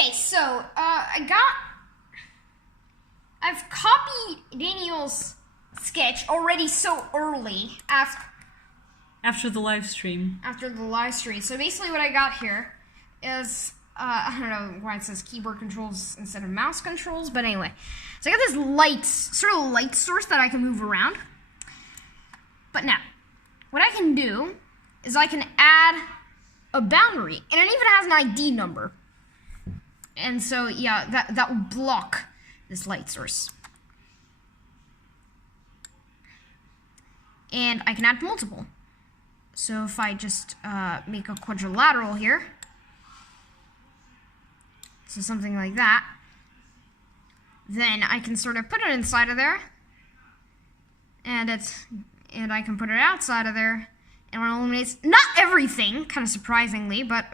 Okay, so I've copied Daniel's sketch already so early after the live stream. So basically what I got here is, I don't know why it says keyboard controls instead of mouse controls, but anyway. So I got this sort of light source that I can move around. But now, what I can do is I can add a boundary, and it even has an ID number. And so, yeah, that will block this light source. And I can add multiple. So if I just make a quadrilateral here, so something like that, then I can sort of put it inside of there, and I can put it outside of there, and it illuminates not everything, kind of surprisingly, but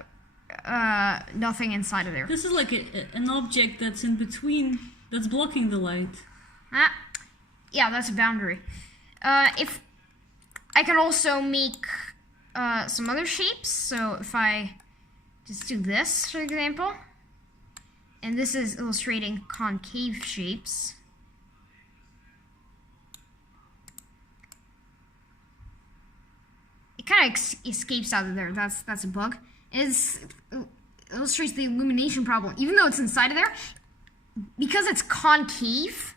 nothing inside of there. This is like an object that's in between, that's blocking the light. Yeah, that's a boundary. If I can also make some other shapes. So if I just do this, for example, and this is illustrating concave shapes. It kind of escapes out of there. That's a bug. It illustrates the illumination problem. Even though it's inside of there, because it's concave,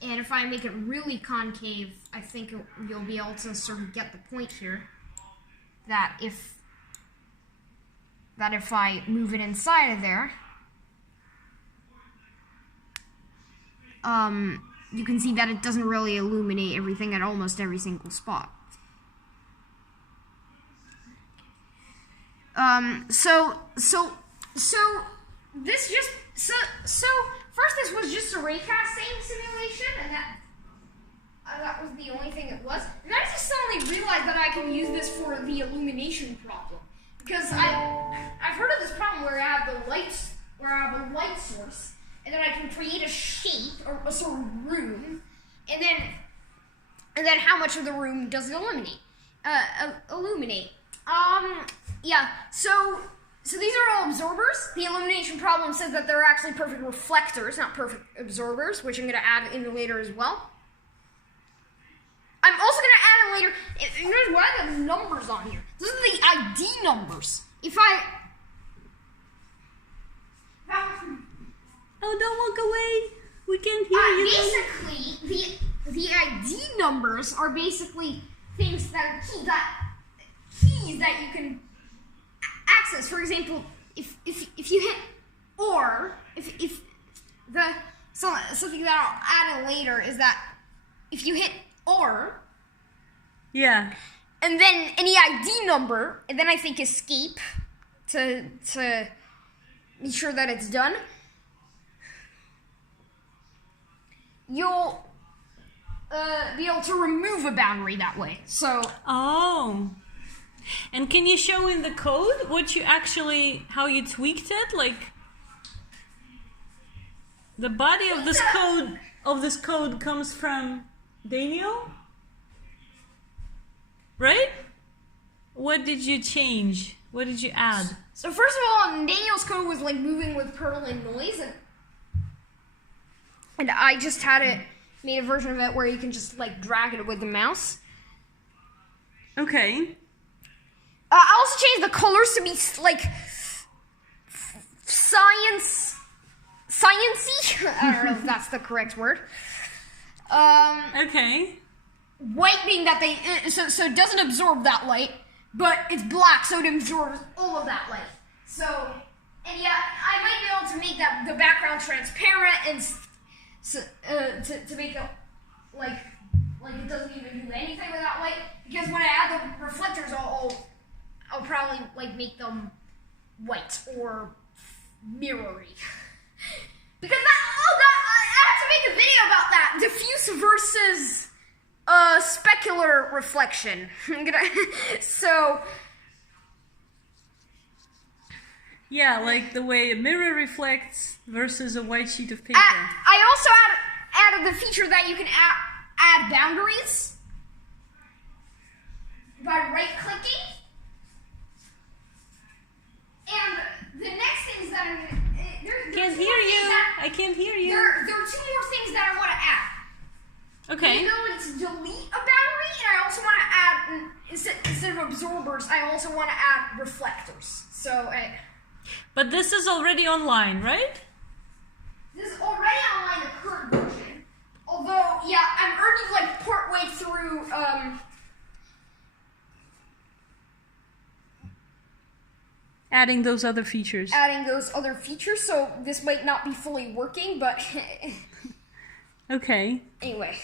and if I make it really concave, I think you'll be able to sort of get the point here. That if I move it inside of there, you can see that it doesn't really illuminate everything at almost every single spot. So first this was just a raycasting simulation, and that was the only thing it was. And I just suddenly realized that I can use this for the illumination problem, because I've heard of this problem where I have a light source, and then I can create a shape or a sort of room, and then how much of the room does it illuminate? Yeah. So these are all absorbers. The illumination problem says that they're actually perfect reflectors, not perfect absorbers, which I'm going to add in later as well. I'm also going to add in later. Here's why I have numbers on here. These are the ID numbers. Oh, don't walk away. We can't hear you. Basically, the ID numbers are basically things that are keys that you can access. For example, if you hit OR, something that I'll add in later is that if you hit OR, yeah, and then any ID number, and then I think escape to be sure that it's done, you'll be able to remove a boundary that way. So and can you show in the code how you tweaked it? Like the body of this code comes from Daniel, right? What did you change? What did you add? So first of all, Daniel's code was like moving with Perl and noise, and I just made a version of it where you can just like drag it with the mouse. Okay. I also changed the colors to be like sciencey. I don't know if that's the correct word. Okay. White being that so it doesn't absorb that light, but it's black, so it absorbs all of that light. So, and yeah, I might be able to make the background transparent and to make it like it doesn't even do anything with that light. Because when I add the reflectors, I'll probably like make them white or mirrory. Because I have to make a video about that, diffuse versus specular reflection. Yeah, like the way a mirror reflects versus a white sheet of paper. I also added the feature that you can add boundaries by right-clicking. And the next things that I'm gonna Can't hear you. I can't hear you. There are two more things that I want to add. Okay. You know, it's delete a battery, and I also want to add instead of absorbers, I also want to add reflectors. But this is already online, right? This is already online, the current version. Although, yeah, I'm already like partway through. Adding those other features. So this might not be fully working, but Okay. anyway.